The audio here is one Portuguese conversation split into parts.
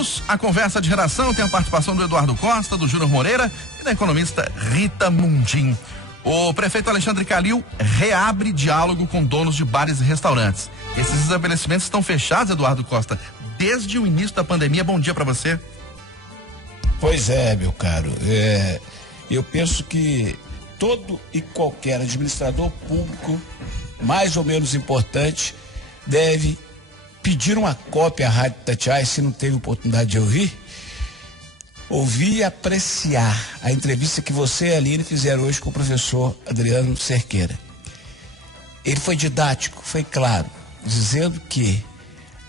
minutos, a conversa de redação tem a participação do Eduardo Costa, do Júnior Moreira e da economista Rita Mundim. O prefeito Alexandre Calil reabre diálogo com donos de bares e restaurantes. Esses estabelecimentos estão fechados, Eduardo Costa, desde o início da pandemia. Bom dia para você. Pois é, meu caro. Eu penso que todo e qualquer administrador público, mais ou menos importante, deve pedir uma cópia à Rádio Itatiaia, se não teve oportunidade de ouvir e apreciar a entrevista que você e a Aline fizeram hoje com o professor Adriano Cerqueira. Ele foi didático, foi claro, dizendo que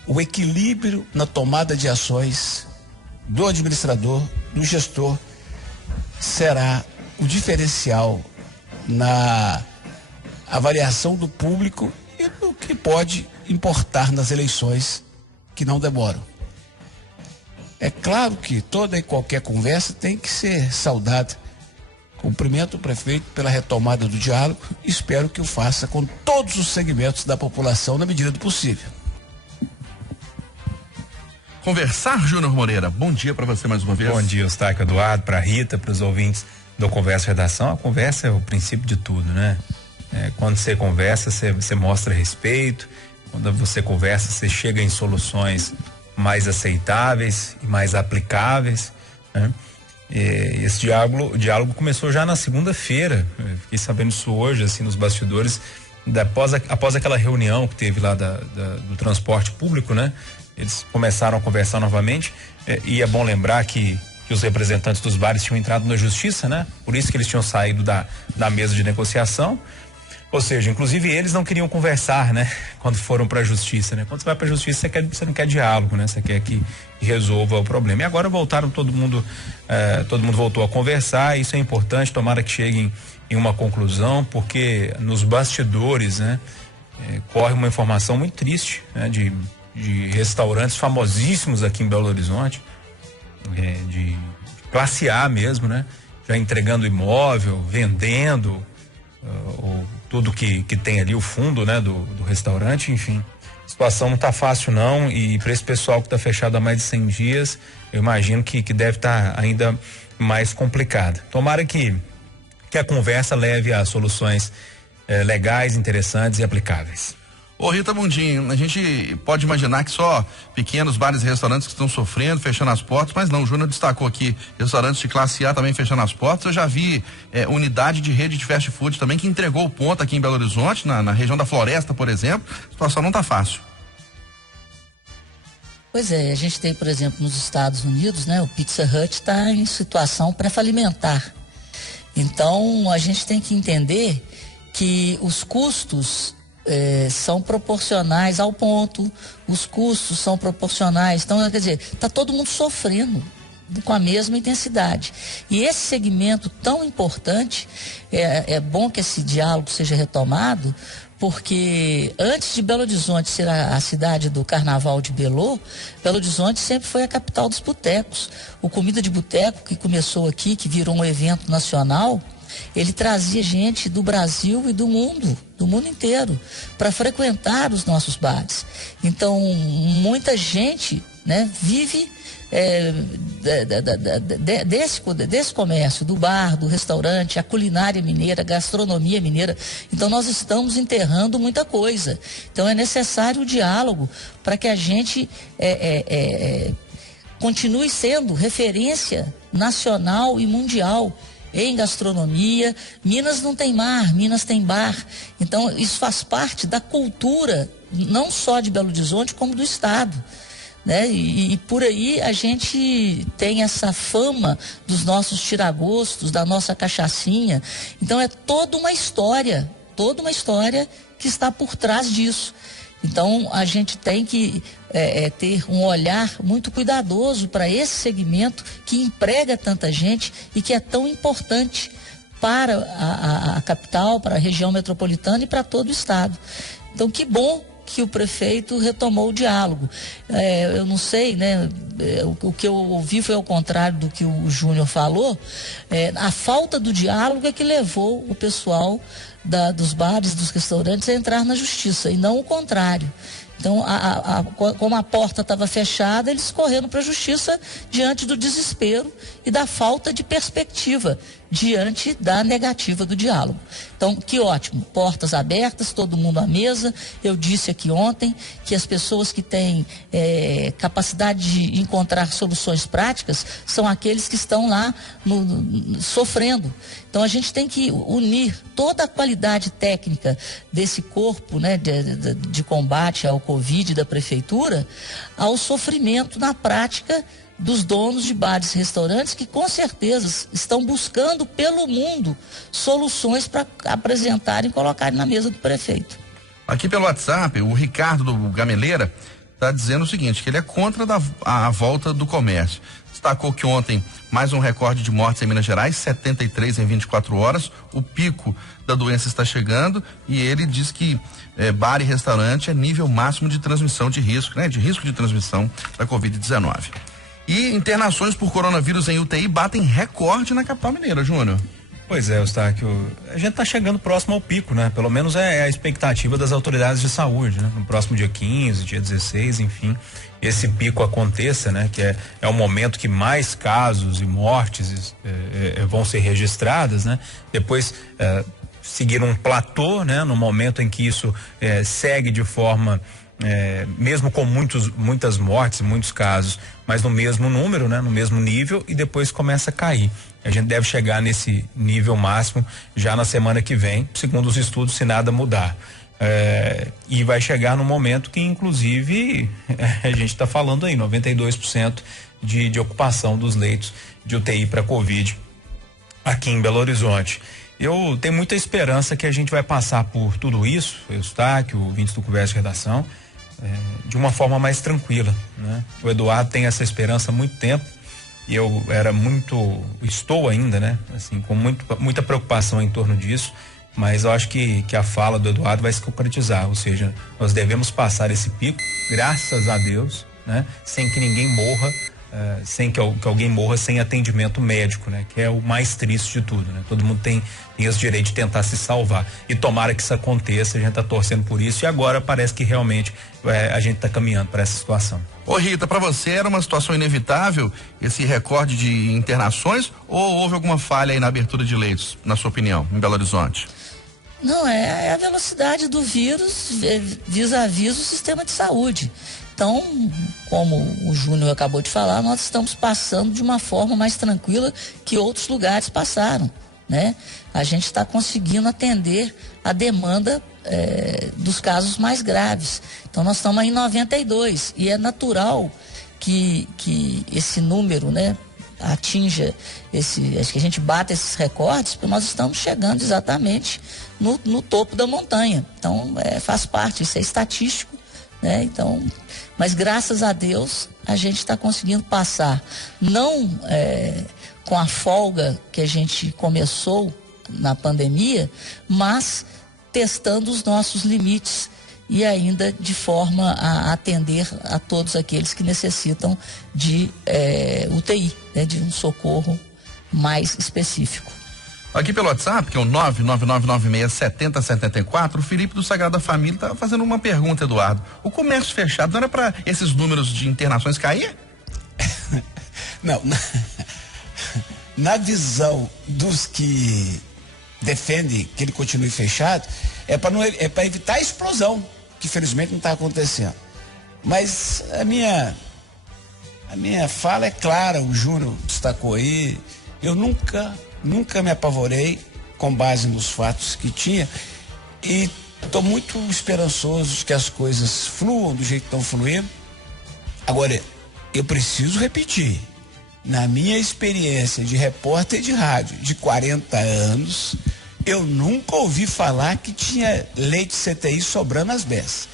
o equilíbrio na tomada de ações do administrador, do gestor, será o diferencial na avaliação do público e do que pode importar nas eleições que não demoram. É claro que toda e qualquer conversa tem que ser saudada. Cumprimento o prefeito pela retomada do diálogo e espero que o faça com todos os segmentos da população na medida do possível. Conversar, Júnior Moreira, bom dia para você mais uma vez. Bom dia, Eustáquio, Eduardo, para a Rita, para os ouvintes do Conversa Redação. A conversa é o princípio de tudo, né? Quando você conversa, você mostra respeito. Quando você conversa, você chega em soluções mais aceitáveis e mais aplicáveis, né? Esse diálogo começou já na segunda-feira. Fiquei sabendo isso hoje, assim, nos bastidores, após aquela reunião que teve lá do transporte público, né? Eles começaram a conversar novamente, e é bom lembrar que os representantes dos bares tinham entrado na justiça, né? Por isso que eles tinham saído da mesa de negociação. Ou seja, inclusive eles não queriam conversar, né? Quando foram para a justiça, né? Quando você vai para a justiça, você não quer diálogo, né? Você quer que resolva o problema. E agora voltaram, todo mundo voltou a conversar. Isso é importante, tomara que cheguem em uma conclusão, porque nos bastidores, né? Corre uma informação muito triste, né? De restaurantes famosíssimos aqui em Belo Horizonte, de classe A mesmo, né? Já entregando imóvel, vendendo tudo que tem ali, o fundo, né, do restaurante, enfim. A situação não tá fácil não, e para esse pessoal que tá fechado há mais de 100 dias, eu imagino que deve estar ainda mais complicada. Tomara que a conversa leve a soluções legais, interessantes e aplicáveis. Ô Rita Mundim, a gente pode imaginar que só pequenos bares e restaurantes que estão sofrendo, fechando as portas, mas não, o Júnior destacou aqui restaurantes de classe A também fechando as portas. Eu já vi unidade de rede de fast food também que entregou o ponto aqui em Belo Horizonte, na região da Floresta, por exemplo. A situação não está fácil. Pois é, a gente tem, por exemplo, nos Estados Unidos, né, o Pizza Hut está em situação pré-falimentar. Então, a gente tem que entender que os custos são proporcionais ao ponto, os custos são proporcionais. Então, quer dizer, está todo mundo sofrendo com a mesma intensidade. E esse segmento tão importante, é bom que esse diálogo seja retomado, porque antes de Belo Horizonte ser a cidade do Carnaval de Belo Horizonte sempre foi a capital dos botecos. O Comida de Boteco, que começou aqui, que virou um evento nacional, ele trazia gente do Brasil e do mundo inteiro, para frequentar os nossos bares. Então, muita gente, né, vive desse comércio, do bar, do restaurante, a culinária mineira, a gastronomia mineira. Então, nós estamos enterrando muita coisa. Então, é necessário o diálogo para que a gente continue sendo referência nacional e mundial em gastronomia. Minas não tem mar, Minas tem bar. Então, isso faz parte da cultura, não só de Belo Horizonte, como do estado, né? E por aí a gente tem essa fama dos nossos tiragostos, da nossa cachaçinha. Então, é toda uma história que está por trás disso. Então, a gente tem que ter um olhar muito cuidadoso para esse segmento que emprega tanta gente e que é tão importante para a capital, para a região metropolitana e para todo o estado. Então, que bom que o prefeito retomou o diálogo. Eu não sei, né? O que eu ouvi foi ao contrário do que o Júnior falou. A falta do diálogo é que levou o pessoal dos bares, dos restaurantes a entrar na justiça, e não o contrário. Então, como a porta estava fechada, eles correram para a justiça diante do desespero e da falta de perspectiva diante da negativa do diálogo. Então, que ótimo, portas abertas, todo mundo à mesa. Eu disse aqui ontem que as pessoas que têm capacidade de encontrar soluções práticas são aqueles que estão lá sofrendo. Então, a gente tem que unir toda a qualidade técnica desse corpo, né, de combate ao Covid da prefeitura ao sofrimento na prática dos donos de bares e restaurantes que com certeza estão buscando pelo mundo soluções para apresentarem e colocarem na mesa do prefeito. Aqui pelo WhatsApp, o Ricardo do Gameleira está dizendo o seguinte, que ele é contra a volta do comércio. Destacou que ontem mais um recorde de mortes em Minas Gerais, 73 em 24 horas. O pico da doença está chegando e ele diz que bar e restaurante é nível máximo de transmissão de risco, né? De risco de transmissão da Covid-19. E internações por coronavírus em UTI batem recorde na capital mineira, Júnior. Pois é, Eustáquio, a gente está chegando próximo ao pico, né? Pelo menos é a expectativa das autoridades de saúde, né? No próximo dia 15, dia 16, enfim, esse pico aconteça, né? Que é o momento que mais casos e mortes vão ser registradas, né? Depois seguir um platô, né? No momento em que isso segue de forma mesmo com muitas mortes, muitos casos, mas no mesmo número, né? No mesmo nível, e depois começa a cair. A gente deve chegar nesse nível máximo já na semana que vem, segundo os estudos, se nada mudar. E vai chegar no momento que, inclusive, a gente está falando aí, 92% de ocupação dos leitos de UTI para Covid aqui em Belo Horizonte. Eu tenho muita esperança que a gente vai passar por tudo isso, Eustáquio, ouvintes do Conversa de Redação, de uma forma mais tranquila, né? O Eduardo tem essa esperança há muito tempo e eu estou ainda, né? Assim, com muita preocupação em torno disso, mas eu acho que a fala do Eduardo vai se concretizar, ou seja, nós devemos passar esse pico, graças a Deus, né? Sem que ninguém morra, sem que alguém morra sem atendimento médico, né? Que é o mais triste de tudo, né? Todo mundo tem esse direito de tentar se salvar e tomara que isso aconteça, a gente está torcendo por isso e agora parece que realmente a gente está caminhando para essa situação. Ô Rita, para você era uma situação inevitável esse recorde de internações ou houve alguma falha aí na abertura de leitos, na sua opinião, em Belo Horizonte? Não, é a velocidade do vírus vis-à-vis o sistema de saúde. Então, como o Júnior acabou de falar, nós estamos passando de uma forma mais tranquila que outros lugares passaram, né? A gente está conseguindo atender a demanda dos casos mais graves. Então, nós estamos aí em 92 e é natural que esse número, né, atinja acho que a gente bata esses recordes, porque nós estamos chegando exatamente no topo da montanha. Então, faz parte, isso é estatístico, né? Então, mas graças a Deus a gente está conseguindo passar, não com a folga que a gente começou na pandemia, mas testando os nossos limites e ainda de forma a atender a todos aqueles que necessitam de UTI, né, de um socorro mais específico. Aqui pelo WhatsApp, que é o 999967074, o Felipe do Sagrada Família está fazendo uma pergunta, Eduardo. O comércio fechado não era para esses números de internações cair? Não, na visão dos que defendem que ele continue fechado, é para evitar a explosão, que felizmente não está acontecendo. Mas a minha fala é clara, o Júnior destacou aí, eu nunca me apavorei com base nos fatos que tinha e estou muito esperançoso de que as coisas fluam do jeito que estão fluindo. Agora, eu preciso repetir, na minha experiência de repórter de rádio de 40 anos, eu nunca ouvi falar que tinha leite CTI sobrando às beças.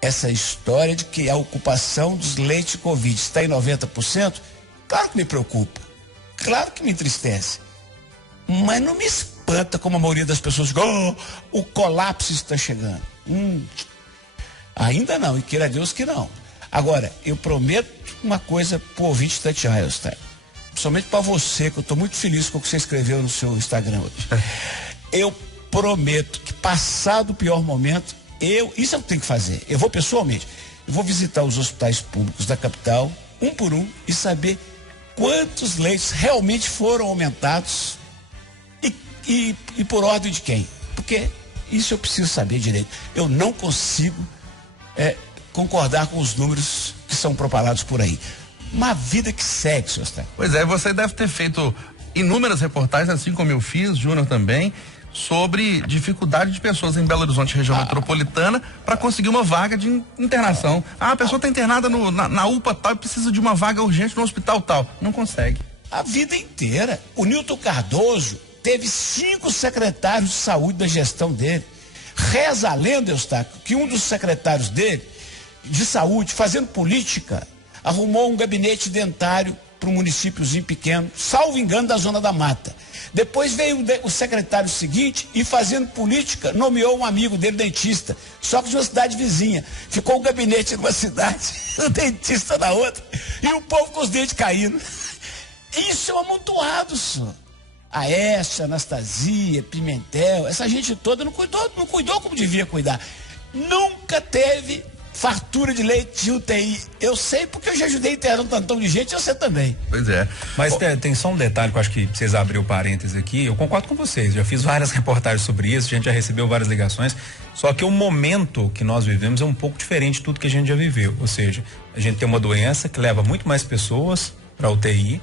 Essa história de que a ocupação dos leitos de Covid está em 90%, claro que me preocupa, claro que me entristece, mas não me espanta como a maioria das pessoas diz, o colapso está chegando. Ainda não, e queira Deus que não. Agora, eu prometo uma coisa pro ouvinte da Tia Railstein, principalmente para você, que eu estou muito feliz com o que você escreveu no seu Instagram hoje. Eu prometo que, passado o pior momento, Isso é o que tem que fazer. Eu vou pessoalmente, eu vou visitar os hospitais públicos da capital, um por um, e saber quantos leitos realmente foram aumentados e por ordem de quem. Porque isso eu preciso saber direito. Eu não consigo concordar com os números que são propalados por aí. Uma vida que segue, senhor Stan. Pois é, você deve ter feito inúmeras reportagens, assim como eu fiz, Júnior também, sobre dificuldade de pessoas em Belo Horizonte, região metropolitana, para conseguir uma vaga de internação. A pessoa está internada na UPA tal e precisa de uma vaga urgente no hospital tal. Não consegue. A vida inteira. O Nilton Cardoso teve 5 secretários de saúde da gestão dele. Reza a lenda, Eustáquio, que um dos secretários dele, de saúde, fazendo política, arrumou um gabinete dentário para um municípiozinho pequeno, salvo engano, da Zona da Mata. Depois veio o secretário seguinte e, fazendo política, nomeou um amigo dele, dentista, só que de uma cidade vizinha. Ficou o gabinete numa cidade, o dentista na outra, e o povo com os dentes caindo. Isso é um amontoado, senhor. Aécia, Anastasia, Pimentel, essa gente toda não cuidou como devia cuidar. Nunca teve fartura de leite de UTI. Eu sei porque eu já ajudei a internar um tantão de gente, eu sei também. Pois é. Mas tem só um detalhe que eu acho que vocês abriram parênteses aqui. Eu concordo com vocês, já fiz várias reportagens sobre isso, a gente já recebeu várias ligações, só que o momento que nós vivemos é um pouco diferente de tudo que a gente já viveu. Ou seja, a gente tem uma doença que leva muito mais pessoas para UTI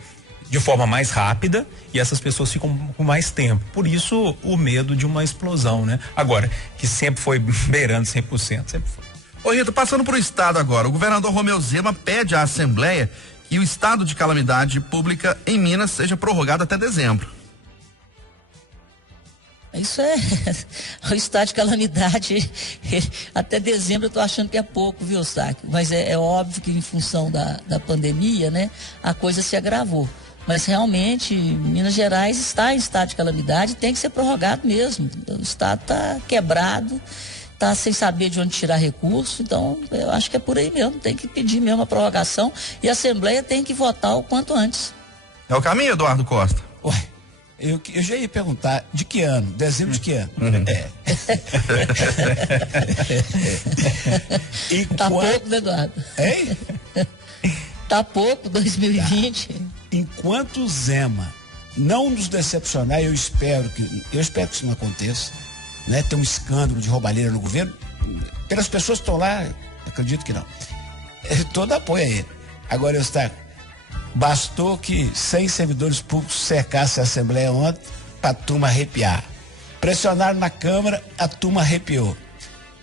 de forma mais rápida e essas pessoas ficam com mais tempo. Por isso o medo de uma explosão, né? Agora, que sempre foi beirando 100%, sempre foi. Ô Rita, passando para o estado agora, o governador Romeu Zema pede à Assembleia que o estado de calamidade pública em Minas seja prorrogado até dezembro. Isso é o estado de calamidade até dezembro eu tô achando que é pouco, viu, Eustáquio? Mas é óbvio que em função da pandemia, né, a coisa se agravou. Mas realmente Minas Gerais está em estado de calamidade e tem que ser prorrogado mesmo. O estado está quebrado, está sem saber de onde tirar recurso, então eu acho que é por aí mesmo, tem que pedir mesmo a prorrogação e a Assembleia tem que votar o quanto antes. É o caminho, Eduardo Costa? Ué, eu já ia perguntar, de que ano? Dezembro de que ano? Tá pouco, né, Eduardo? Hein? Tá pouco, 2020. Tá. Enquanto o Zema não nos decepcionar, eu espero que isso não aconteça, né? Tem um escândalo de roubalheira no governo, pelas pessoas que estão lá, acredito que não. Todo apoio a ele. Agora, bastou que 100 servidores públicos cercassem a Assembleia ontem para a turma arrepiar. Pressionaram na Câmara, a turma arrepiou.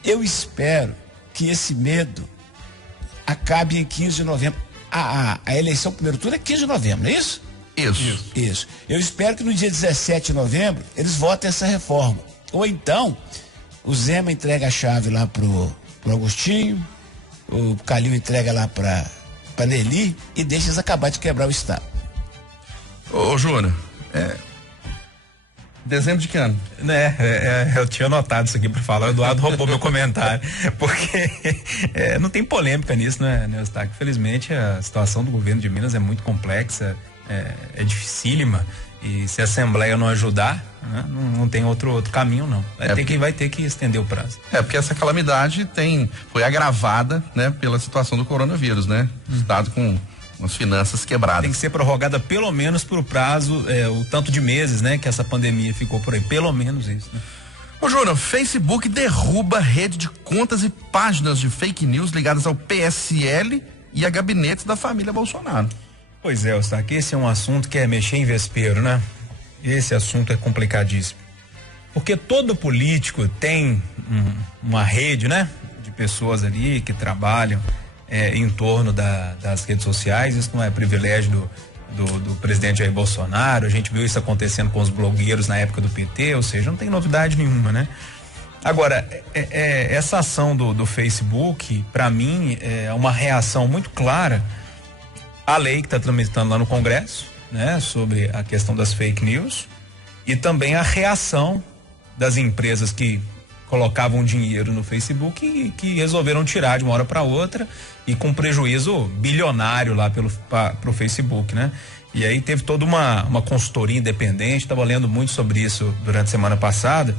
Eu espero que esse medo acabe em 15 de novembro. A eleição primeiro turno é 15 de novembro, não é isso? Isso. Eu espero que no dia 17 de novembro eles votem essa reforma. Ou então, o Zema entrega a chave lá pro Agostinho, o Calil entrega lá pra Nelly e deixa eles acabar de quebrar o Estado. Ô Júnior, dezembro de que ano? Eu tinha anotado isso aqui para falar, o Eduardo roubou meu comentário, porque não tem polêmica nisso, né, Eustáquio? Infelizmente a situação do governo de Minas é muito complexa, é dificílima, e se a Assembleia não ajudar, né, não tem outro caminho, não. Vai ter que estender o prazo. Porque essa calamidade foi agravada, né, pela situação do coronavírus, né? O Estado com as finanças quebradas. Tem que ser prorrogada pelo menos por prazo, o tanto de meses, né, que essa pandemia ficou por aí, pelo menos isso, né? Ô Júnior, Facebook derruba rede de contas e páginas de fake news ligadas ao PSL e a gabinetes da família Bolsonaro. Pois é, Eustáquio, esse é um assunto que é mexer em vespeiro, né? Esse assunto é complicadíssimo. Porque todo político tem uma rede, né, de pessoas ali que trabalham em torno das redes sociais. Isso não é privilégio do presidente Jair Bolsonaro. A gente viu isso acontecendo com os blogueiros na época do PT, ou seja, não tem novidade nenhuma, né? Agora, essa ação do Facebook, para mim, é uma reação muito clara à lei que está tramitando lá no Congresso, né, sobre a questão das fake news, e também a reação das empresas que colocavam dinheiro no Facebook e que resolveram tirar de uma hora para outra e com prejuízo bilionário lá pro Facebook, né? E aí teve toda uma consultoria independente, estava lendo muito sobre isso durante a semana passada,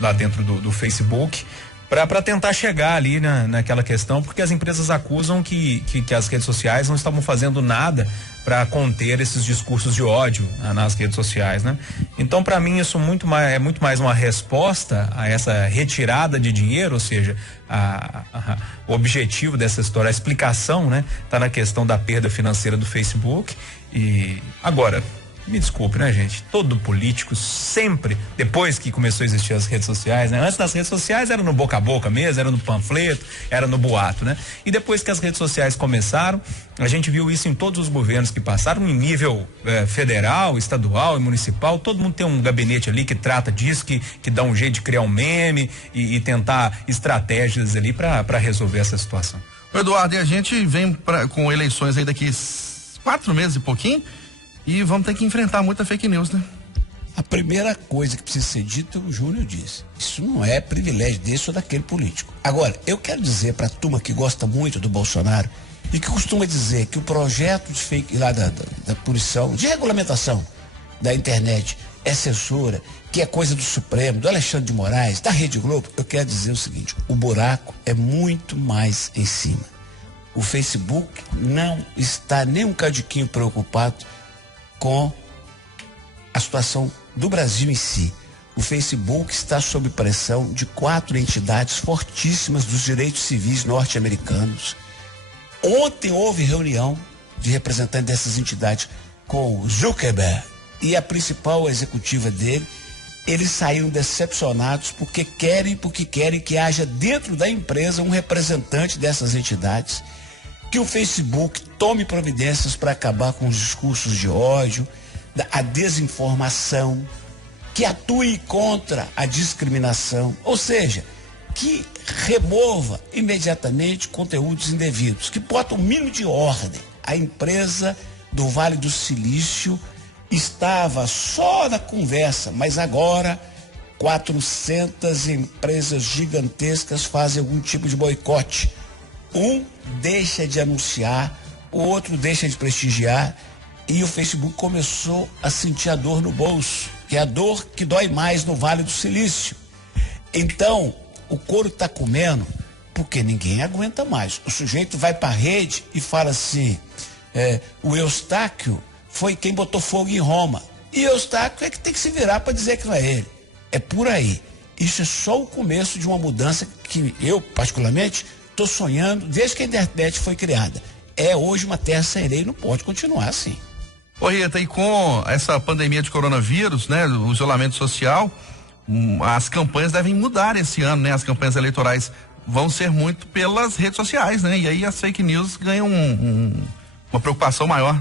lá dentro do Facebook, para tentar chegar ali naquela questão, porque as empresas acusam que as redes sociais não estavam fazendo nada para conter esses discursos de ódio nas redes sociais, né? Então, para mim, isso é muito mais uma resposta a essa retirada de dinheiro, ou seja, o objetivo dessa história, a explicação, né? Tá na questão da perda financeira do Facebook. E agora, me desculpe, né, gente? Todo político sempre, depois que começou a existir as redes sociais, né? Antes das redes sociais era no boca a boca mesmo, era no panfleto, era no boato, né? E depois que as redes sociais começaram, a gente viu isso em todos os governos que passaram, em nível federal, estadual e municipal. Todo mundo tem um gabinete ali que trata disso, que dá um jeito de criar um meme e tentar estratégias ali para resolver essa situação. Eduardo, e a gente vem com eleições aí daqui 4 meses e pouquinho, e vamos ter que enfrentar muita fake news, né? A primeira coisa que precisa ser dita, o Júnior disse, isso não é privilégio desse ou daquele político. Agora, eu quero dizer para a turma que gosta muito do Bolsonaro e que costuma dizer que o projeto de fake lá da punição, de regulamentação da internet é censura, que é coisa do Supremo, do Alexandre de Moraes, da Rede Globo, eu quero dizer o seguinte, o buraco é muito mais em cima. O Facebook não está nem um cadiquinho preocupado com a situação do Brasil em si. O Facebook está sob pressão de 4 entidades fortíssimas dos direitos civis norte-americanos. Ontem houve reunião de representantes dessas entidades com o Zuckerberg e a principal executiva dele. Eles saíram decepcionados porque querem que haja dentro da empresa um representante dessas entidades, que o Facebook tome providências para acabar com os discursos de ódio, a desinformação, que atue contra a discriminação, ou seja, que remova imediatamente conteúdos indevidos, que bota o mínimo de ordem. A empresa do Vale do Silício estava só na conversa, mas agora 400 empresas gigantescas fazem algum tipo de boicote. Um deixa de anunciar, o outro deixa de prestigiar, e o Facebook começou a sentir a dor no bolso, que é a dor que dói mais no Vale do Silício. Então, o couro está comendo porque ninguém aguenta mais. O sujeito vai para a rede e fala assim, o Eustáquio foi quem botou fogo em Roma. E Eustáquio é que tem que se virar para dizer que não é ele. É por aí. Isso é só o começo de uma mudança que eu, particularmente, estou sonhando desde que a internet foi criada. É hoje uma terra sem lei, não pode continuar assim. Ô Rita, e com essa pandemia de coronavírus, né, o isolamento social, as campanhas devem mudar esse ano, né? As campanhas eleitorais vão ser muito pelas redes sociais, né? E aí as fake news ganham uma preocupação maior.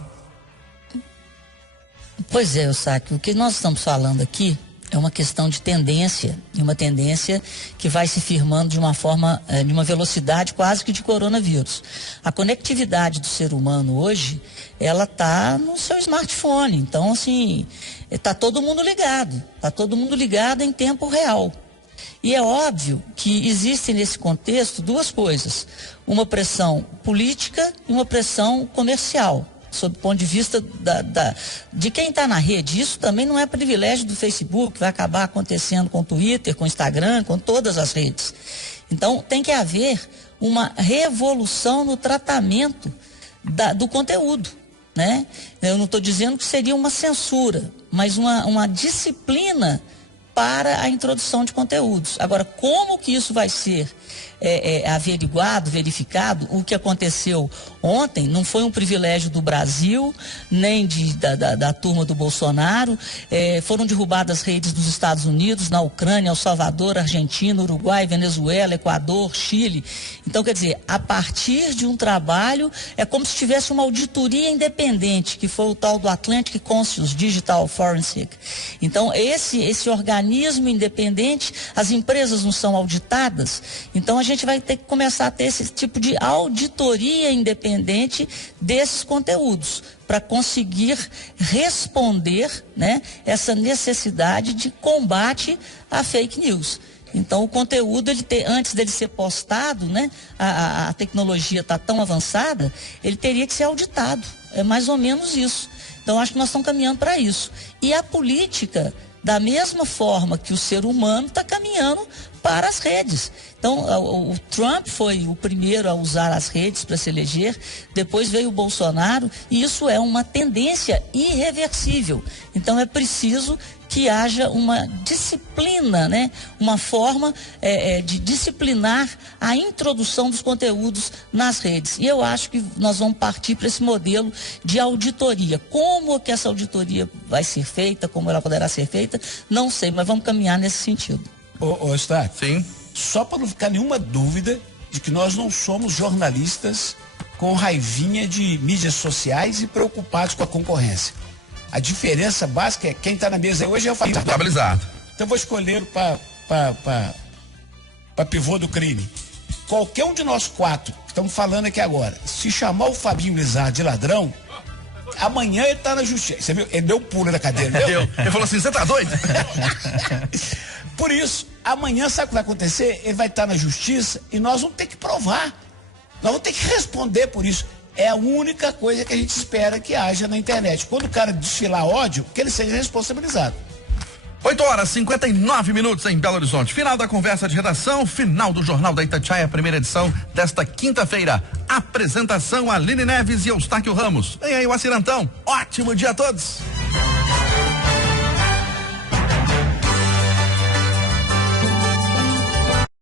Pois é, Eustáquio, o que nós estamos falando aqui é uma questão de tendência, e uma tendência que vai se firmando de uma forma, de uma velocidade quase que de coronavírus. A conectividade do ser humano hoje, ela está no seu smartphone, então assim, está todo mundo ligado em tempo real. E é óbvio que existem nesse contexto 2 coisas, uma pressão política e uma pressão comercial. Sob o ponto de vista de quem está na rede. Isso também não é privilégio do Facebook, vai acabar acontecendo com o Twitter, com o Instagram, com todas as redes. Então, tem que haver uma revolução no tratamento do conteúdo, né? Eu não estou dizendo que seria uma censura, mas uma disciplina para a introdução de conteúdos. Agora, como que isso vai ser averiguado, verificado? O que aconteceu ontem não foi um privilégio do Brasil, nem da turma do Bolsonaro. Foram derrubadas redes dos Estados Unidos, na Ucrânia, El Salvador, Argentina, Uruguai, Venezuela, Equador, Chile. Então, quer dizer, a partir de um trabalho, é como se tivesse uma auditoria independente, que foi o tal do Atlantic Council Digital Forensic. Então, esse organismo independente, as empresas não são auditadas, então a gente vai ter que começar a ter esse tipo de auditoria independente desses conteúdos, para conseguir responder, né, essa necessidade de combate à fake news. Então, o conteúdo, antes dele ser postado, né, a tecnologia está tão avançada, ele teria que ser auditado. É mais ou menos isso. Então, acho que nós estamos caminhando para isso. E a política, da mesma forma que o ser humano está caminhando para as redes. Então, o Trump foi o primeiro a usar as redes para se eleger, depois veio o Bolsonaro, e isso é uma tendência irreversível. Então, é preciso que haja uma disciplina, né? Uma forma de disciplinar a introdução dos conteúdos nas redes. E eu acho que nós vamos partir para esse modelo de auditoria. Como que essa auditoria vai ser feita, como ela poderá ser feita, não sei, mas vamos caminhar nesse sentido. Ô Stark, Sim. só para não ficar nenhuma dúvida de que nós não somos jornalistas com raivinha de mídias sociais e preocupados com a concorrência. A diferença básica é quem está na mesa hoje é o Fabinho. Estabilizado. Então vou escolher para pivô do crime. Qualquer um de nós quatro que estamos falando aqui agora, se chamar o Fabinho Lizardo de ladrão, amanhã ele está na justiça. Você viu? Ele deu um pulo na cadeira, entendeu? Ele falou assim, você tá doido? Por isso, amanhã sabe o que vai acontecer? Ele vai estar na justiça e nós vamos ter que provar. Nós vamos ter que responder por isso. É a única coisa que a gente espera que haja na internet. Quando o cara desfilar ódio, que ele seja responsabilizado. 8h59 em Belo Horizonte. Final da conversa de redação, final do Jornal da Itatiaia, primeira edição desta quinta-feira. Apresentação Aline Neves e Eustáquio Ramos. Vem aí o Acirantão. Ótimo dia a todos.